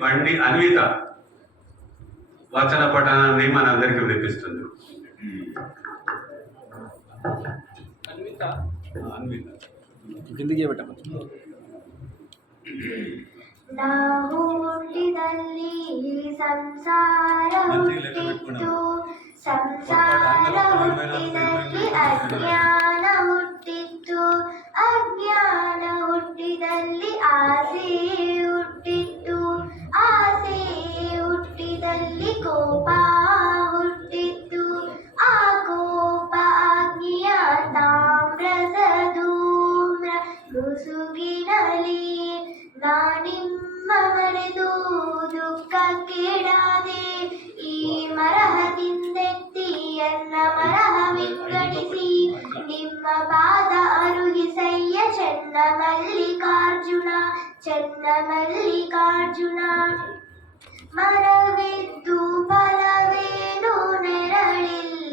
బండి అన్విత వచన పఠనాన్ని మనందరికీ వినిపిస్తుంది. కిందికి పెట్టవచ్చు. నా ಹುಟ್ಟಿದಲ್ಲಿ ಸಂಸಾರ ಹುಟ್ಟಿತ್ತು, ಸಂಸಾರ ಹುಟ್ಟಿದಲ್ಲಿ ಅಜ್ಞಾನ ಹುಟ್ಟಿತ್ತು, ಅಜ್ಞಾನ ಹುಟ್ಟಿದಲ್ಲಿ ಆಸೆ ಹುಟ್ಟಿತ್ತು, ಆಸೆ ಹುಟ್ಟಿದಲ್ಲಿ ಕೋಪ ಹುಟ್ಟಿತ್ತು, ಆ ಕೋಪ ಅಗ್ನಿಯ ತಾಮ್ರದ ಧೂಮ್ರ ಮುಸುಗಿನಲಿ ನಾನಿಮ್ಮ ಮರೆದು ದುಃಖಕ್ಕೀಡಾದೆ. ಈ ಮರಹ ತಿಂದೆತ್ತಿ ಎನ್ನ ಮರಹ ವಿಂಗಡಿಸಿ ನಿಮ್ಮ ಪಾದ ಅರುಗಿಸಯ್ಯ ಚೆನ್ನ ಮಲ್ಲಿಕಾರ್ಜುನ, ಚೆನ್ನ ಮಲ್ಲಿಕಾರ್ಜುನ. ಮರವಿದ್ದು ಫಲವೇನು ನೆರಳಿಲ್ಲದನ್ನಕ್ಕ,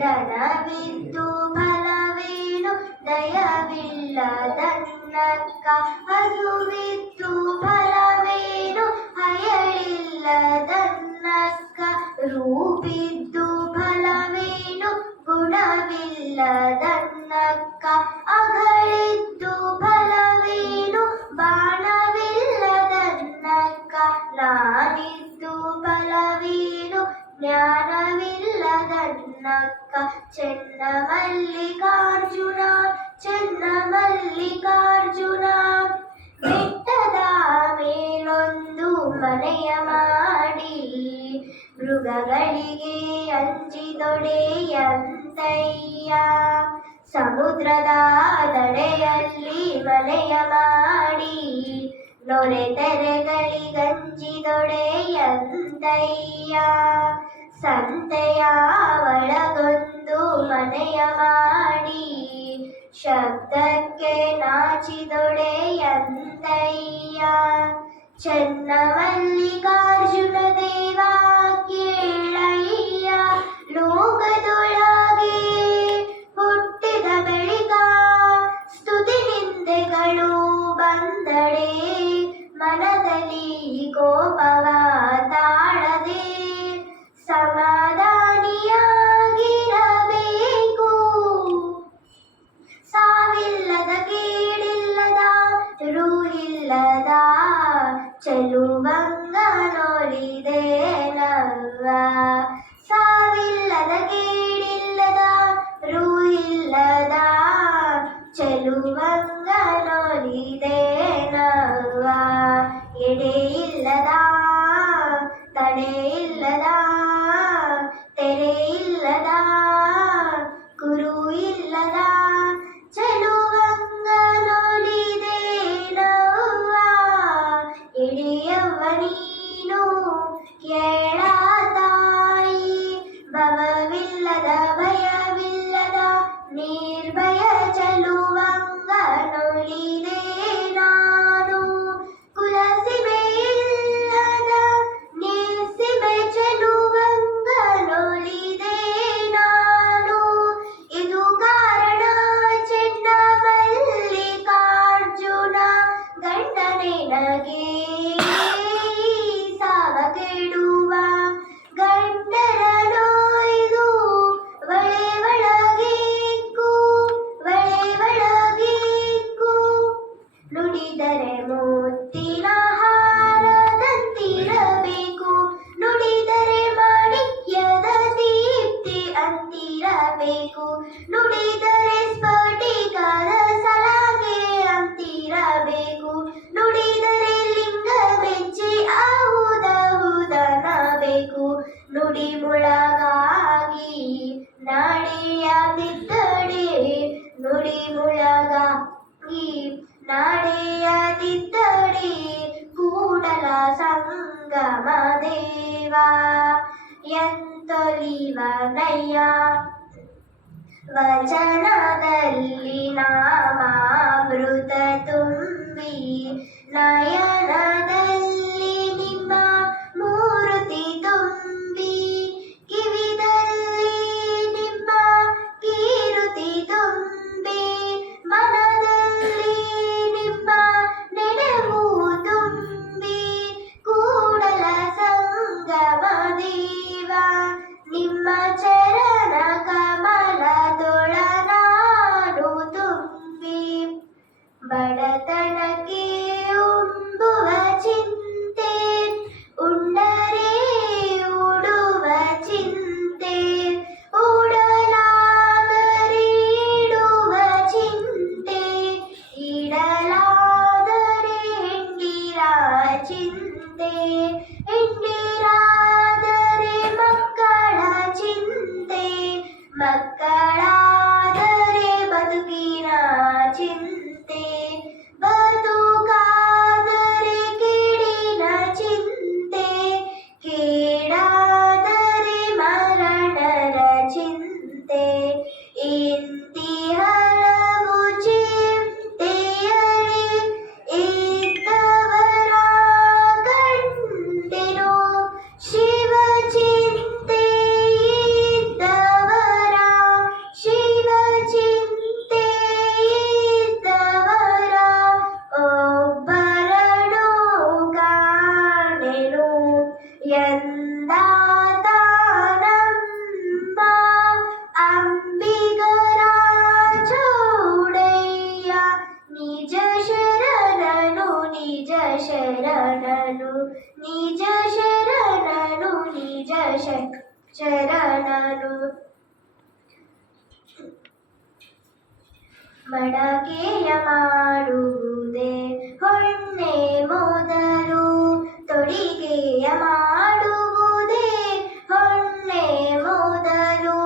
ದನವಿದ್ದು ಫಲವೇನು ದಯವಿಲ್ಲದನ್ನಕ್ಕ, ಹಸುವಿದ್ದು ಫಲವೇನು ಹಯಳಿಲ್ಲದನ್ನಕ್ಕ, ರೂಪಿದ್ದು ಫಲವೇನು ಗುಣವಿಲ್ಲದನ್ನಕ್ಕ, ಅಗಳಿದ್ದು ಫಲವೇನು ಬಾಣವಿಲ್ಲದನ್ನಕ್ಕ, ನಾನಿದ್ದು ಫಲವೇನು ಜ್ಞಾನವಿಲ್ಲದನ್ನಕ್ಕ. ಚೆನ್ನ ಮಲ್ಲಿಕಾರ್ಜುನ, ಚೆನ್ನ ಮಲ್ಲಿಕಾರ್ಜುನ. ಬೆಟ್ಟದ ಮೇಲೊಂದು ಮನೆಯ ಮಾಡಿ ಮೃಗಗಳಿಗೆ ಅಂಜಿದೊಡೆಯಂತಯ್ಯ, ಸಮುದ್ರದ ದಡೆಯಲ್ಲಿ ಮನೆಯ ಮಾಡಿ ನೊರೆ ತೆರೆಗಳಿಗಂಜಿದೊಡೆಯಂತಯ್ಯ, ಸಂತೆಯ ಒಳಗೊಂದು ಮನೆಯ ಮಾಡಿ ಶಬ್ದಕ್ಕೆ ನಾಚಿದೊಡೆಯಂತಯ್ಯ. ಚೆನ್ನ ಮಲ್ಲಿಕಾರ್ಜುನ ದೇವ ಕೇಳಯ್ಯ, ಲೋಕದೊಳಗೆ ಹುಟ್ಟಿದ ಬಳಿಕ ಸ್ತುತಿ ನಿಂದೆಗಳು ಬಂದಡೆ, ಮನದಲ್ಲಿ ಕೋಪವ ತಾಳದೆ ಸಮಾಧಾನಿಯಾಗಿರಬೇಕು. ಸಾವಿಲ್ಲದ ಕೇಳಿಲ್ಲದ ರೂಹಿಲ್ಲದ ಚೆಲುವಂಗ ನೋಡಿದೆ ನವ್ವ, ಸಾವಿಲ್ಲದ ಕೇಳಿಲ್ಲದ ರೂಹಿಲ್ಲದ ಚೆಲುವಂಗ ನೋಡಿದೆ ನವ್ವ. ಎಡೆಯಿಲ್ಲದ ತಡೆಯಿಲ್ಲದ ತೆರೆಯಿಲ್ಲದ ಗುರು ಇಲ್ಲದ ಚೆಲುವಂಗ ನೋಡಿದೆ ನವ್ವ. ಎಡೆಯವ್ವ ನೀನು ಕೇಳ ತಾಯಿ, ಭವವಿಲ್ಲದ ಭಯವಿಲ್ಲದ ನಿರ್ಭಯ ಚೆಲುವಂಗ ನೋಡಿದೆ ನಾನು. ಕುಲಸಿಮೆ ಇಲ್ಲದ ನಿಸ್ಸಿಮೆ ಚೆಲುವಂಗ ನೋಡಿದೆ ನಾನು. ಇದು ಕಾರಣ ಚೆನ್ನ ಮಲ್ಲಿಕಾರ್ಜುನ, ಗಂಡನೆನಗೆ ಸಾವ ಕೆಡುವ ಗಂಡನ ನೋಯ್ದು ಒಳೆ ಒಳಗೇಕು, ಒಳೆ ಒಳಗೇಕು. ನುಡಿದರೆ ಮುತ್ತಿನ ಹಾರದಂತಿರಬೇಕು, ನುಡಿದರೆ ಮಾಣಿಕ್ಯದ ದೀಪ್ತಿ ಅಂತಿರಬೇಕು, ನುಡಿದರೆ ಸ್ಫಟಿಕದ ಸಲಾಗೆ ಅಂತಿರಬೇಕು, ನುಡಿದರೆ ಲಿಂಗ ಮೆಚ್ಚಿ ಆಹುದಹುದನಬೇಕು. ನುಡಿ ಮುಳಗಾಗಿ ನಾಡೆಯದಿದ್ದಡೆ, ನುಡಿ ಮುಳಗಾಗಿ ನಾಡೆಯದಿದ್ದಡೆ ಕೂಡಲ ಸಂಗಮ ದೇವ ಎಂತೊಲಿವನಯ್ಯ. ವಚನದಲ್ಲಿ ನಾಮಾಮೃತ ತುಂಬಿ ನಯನದಲ್ಲಿ ನಿಮ್ಮ ಮೂರ್ತಿ ತುಂಬಿ, ಕಿವಿದಲ್ಲಿ ನಿಮ್ಮ ಕೀರುತಿ ತುಂಬಿ, ಮನದಲ್ಲಿ ನಿಮ್ಮ ನೆನಪು ತುಂಬಿ, ಚಿಂತೆ, ಹೆಂಡಿರಾದರೆ ಮಕ್ಕಳ ಚಿಂತೆ, ಮಕ್ಕಳಾದರೆ ಬದುಕಿನ ಚಿಂತೆ, ಬದುಕಾದರೆ ಕೇಡಿನ ಚಿಂತೆ, ಕೇಡಾದರೆ ಮರಣದ ಚಿಂತೆ. ಇಂತಿ ಹಲವು ಚಿಂತೆಯಲಿ ಇದ್ದವರ ಕಂಡೆನು, ಶಿವ ಚಿಂತೆ ಇದ್ದವರ, ಶಿವ ಚಿಂತೆ ಇದ್ದವರ ಒಬ್ಬರನು ಕಾಣೆನು. ಎಂದಾತನಮ್ಮ ಅಂಬಿಗರ ಚೌಡಯ್ಯ, ನಿಜ ಶರಣನು ನಿಜ ಶರಣನು, ನಿಜ ಶರಣನು ನಿಜ ಶರಣನು. ಮಡಕೆಯ ಮಾಡುವುದೇ ಹೊಣ್ಣೆ ಮೊದಲು, ತೊಡಿಗೆಯ ಮಾಡುವುದೇ ಹೊಣ್ಣೆ ಮೊದಲು,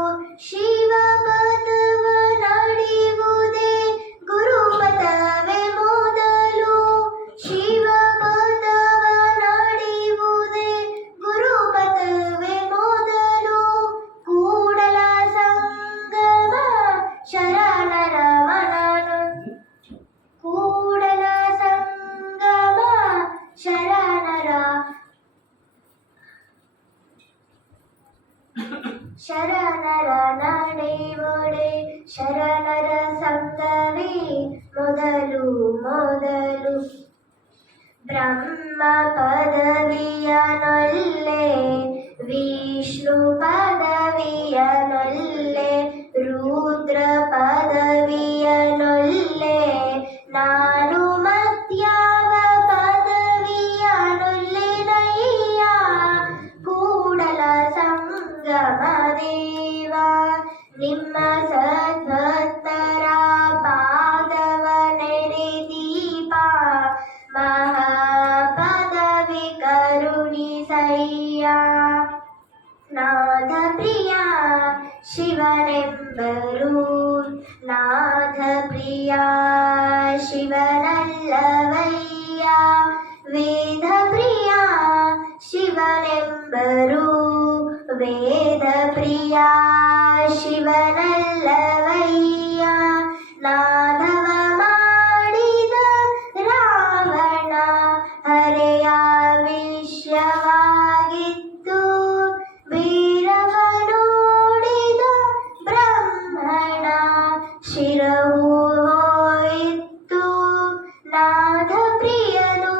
ಶಿವ ಪದವ ನಡೆಯುವುದೇ ಗುರುಪದವೇ ಮೊದಲು, ಶಿವ ಪದವ ನಡೆಯುವುದೇ ಗುರುಪದವೇ ಮೊದಲು. ಕೂಡಲ ಸಂಗಮ ಶರಣರ ಮನನು, ಕೂಡಲ ಸಂಗಮ ಶರಣರ ನಡೆವೊಡೆ, ಶರಣರ ಸಂಗವೇ ಮೊದಲು ಮೊದಲು. ಬ್ರಹ್ಮ ಪದವಿಯನೊಲ್ಲೆ, ವಿಷ್ಣು ಪದವಿಯನೊಲ್ಲೆ, ರುದ್ರ ಪದವಿಯನೊಲ್ಲೆ, ನಾನು ಮತ್ಯಾವ ಪದವಿಯನೊಲ್ಲೆನಯ್ಯ. ಕೂಡಲ ಸಂಗಮ ದೇವ, ನಿಮ್ಮ ಸದ್ಭಕ್ತರ ಪಾದವ ನೆರೆದೀಪ, ಮಹಾಪದವಿ ಕರುಣಿಸಯ್ಯ. ನಾಥ ಪ್ರಿಯ ಶಿವನೆಂಬರು, ನಾಥ ಪ್ರಿಯ ಶಿವನಲ್ಲವಯ್ಯ, ವೇದ ಪ್ರಿಯ ಶಿವನೆಂಬರು, ವೇದ ಪ್ರಿಯ ಶಿವನಲ್ಲವಯ್ಯ. ನಾದವ ಮಾಡಿದ ರಾವಣ ಹರೆಯ ವಿಷವಾಗಿತ್ತು, ವೀರವ ನೋಡಿದ ಬ್ರಹ್ಮಣ ಶಿರವು ಹೋಯಿತು. ನಾದ ಪ್ರಿಯನೂ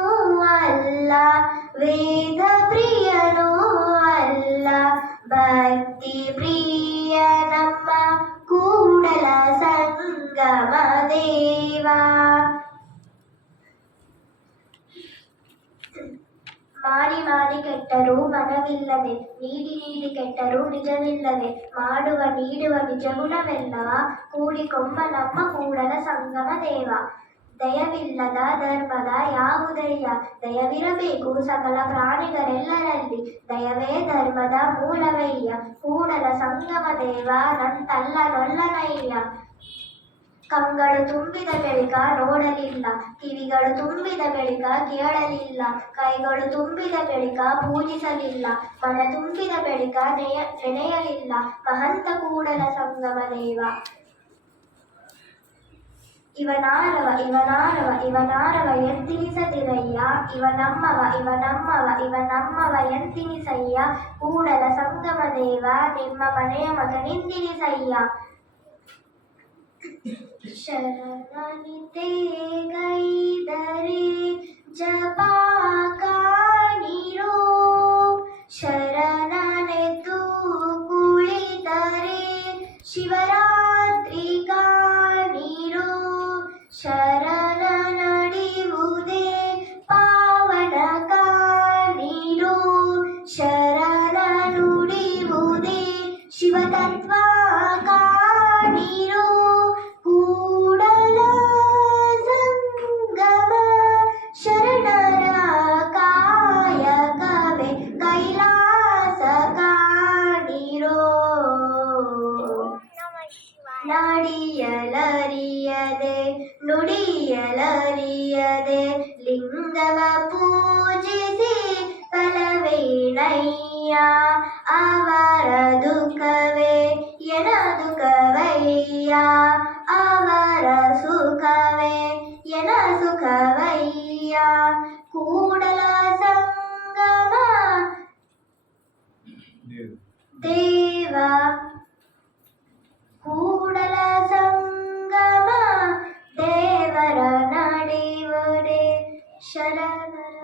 ಅಲ್ಲ, ವೇದ ಪ್ರಿಯನೂ ಅಲ್ಲ, ಭಕ್ತಿ ಪ್ರಿಯ ನಮ್ಮ ಕೂಡಲ ಸಂಗಮ ದೇವ. ಮಾಡಿ ಮಾಡಿ ಕೆಟ್ಟರೂ ಮನವಿಲ್ಲದೆ, ನೀಡಿ ನೀಡಿ ಕೆಟ್ಟರೂ ನಿಜವಿಲ್ಲದೆ, ಮಾಡುವ ನೀಡುವ ನಿಜಗುಣವೆಲ್ಲವ ಕೂಡಿಕೊಂಬ ನಮ್ಮ ಕೂಡಲ ಸಂಗಮ ದೇವ. ದಯವಿಲ್ಲದ ಧರ್ಮದ ಯಾವುದಯ್ಯ, ದಯವಿರಬೇಕು ಸಕಲ ಪ್ರಾಣಿಗರೆಲ್ಲರಲ್ಲಿ, ದಯವೇ ಧರ್ಮದ ಮೂಲವಯ್ಯ. ಕೂಡಲ ಸಂಗಮ ದೇವ ನಂತಲ್ಲ ನೊಲ್ಲನಯ್ಯ. ಕಂಗಳು ತುಂಬಿದ ಬಳಿಕ ನೋಡಲಿಲ್ಲ, ಕಿವಿಗಳು ತುಂಬಿದ ಬಳಿಕ ಕೇಳಲಿಲ್ಲ, ಕೈಗಳು ತುಂಬಿದ ಬಳಿಕ ಪೂಜಿಸಲಿಲ್ಲ, ಮನ ತುಂಬಿದ ಬಳಿಕ ನೆನೆಯಲಿಲ್ಲ, ಮಹಂತ ಕೂಡಲ ಸಂಗಮ ದೇವ. ಇವನಾರವ ಇವನಾರವ ಇವನಾರವ ಎಂತಿನಿಸದಿರಯ್ಯ, ಇವನಮ್ಮವ ಇವನಮ್ಮವ ಇವನಮ್ಮವ ಎಂತಿನಿಸಯ್ಯ. ಕೂಡಲ ಸಂಗಮ ದೇವ ನಿಮ್ಮ ಮನೆಯ ಮಗನಿಂದಿನಿಸಯ್ಯ. ಶರಣನಿತೆ ಗೈದರೆ ಜಪ ಕಾಣಿರೋ, ಶರಣನೆತು ಕುಳಿತರೆ ಶಿವರಾತ್ರಿ ಕಾಣಿರೋ. ಶರಣ ನಡೆಯುವುದೇ ಪಾವನ ಕಾಣಿರೋ, ಶರಣ ನುಡಿಯುವುದೇ ಶಿವತತ್ವ ಕಾಣಿರೋ. ಕೂಡಲ ಸಂಗಮ ಶರಣರ ಜನರ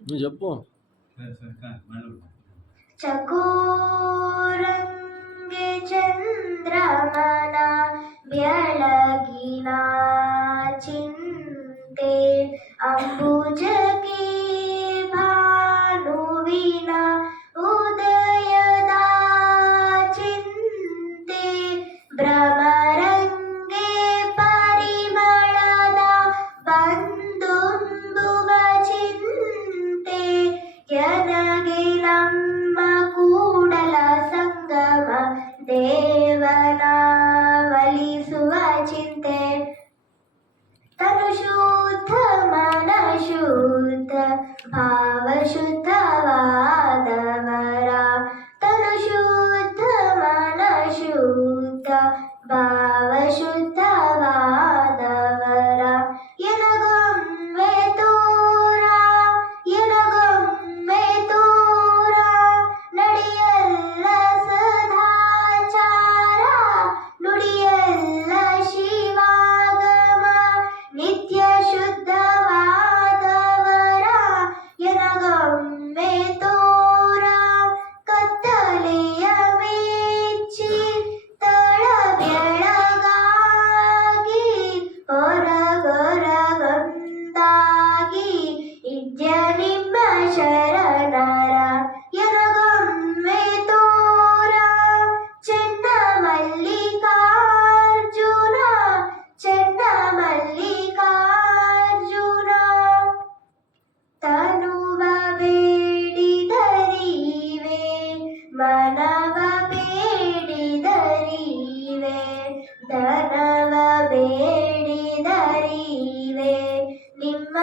నువ్వు చెప్పు. ಚಕೋರಂಗೆ ಚಂದ್ರಮನ ಬೆಳಗಿನ ಚಿಂತೆ ಅಂಬುಜಕ್ಕೆ ಭಾನುವಿನ ಉದಯದ ಚಿಂತೆ ಭ್ರಮರಂಗೆ ಪರಿಮಳದ ಬಂದುಂಬುವ ಚಿಂತೆ ನನಗೆ ನಮ್ಮ ಕೂಡಲ ಸಂಗಮ ದೇವನ ಒಲಿಸುವ ಚಿಂತೆ ತನು ಶುದ್ಧ ಮನ ಶುದ್ಧ ಭಾವ ಶುದ್ಧವಾದವರ ತನು ಶುದ್ಧ ಮನ ಶುದ್ಧ ಭಾವ ಶುದ್ಧವಾದವರ ಎನಗೊಮ್ಮೆ ತೋರ ಎನಗೊಮ್ಮೆ ತೋರ ನಡೆಯಲ್ಲ ಸದಾಚಾರ ನುಡಿಯಲ್ಲ ಶಿವಾಗಮ ನಿತ್ಯ ಶುದ್ಧವಾದವರ ಎನಗೊಮ್ಮೆ ತೋರ ಕತ್ತಲೆಯ ಮೆಚ್ಚಿ ತಳ ಬೆಳಗಾಗಿ ಹೊರಗೊರಗೊಂದಾಗಿ ಇದ್ಯ ನಿಮ್ಮ ಶರಣರ ಎನಗೊಮ್ಮೆ ತೋರ ಚೆನ್ನ ಮಲ್ಲಿಕಾರ್ಜುನ ಚೆನ್ನ ಮಲ್ಲಿಕಾರ್ಜುನ ತನುವ ಬೇಡಿದರಿವೆ ಮನವ ಬೇಡಿದರಿವೆ ಧನವ ಬೇಡಿದರಿವೆ ನಿಮ್ಮ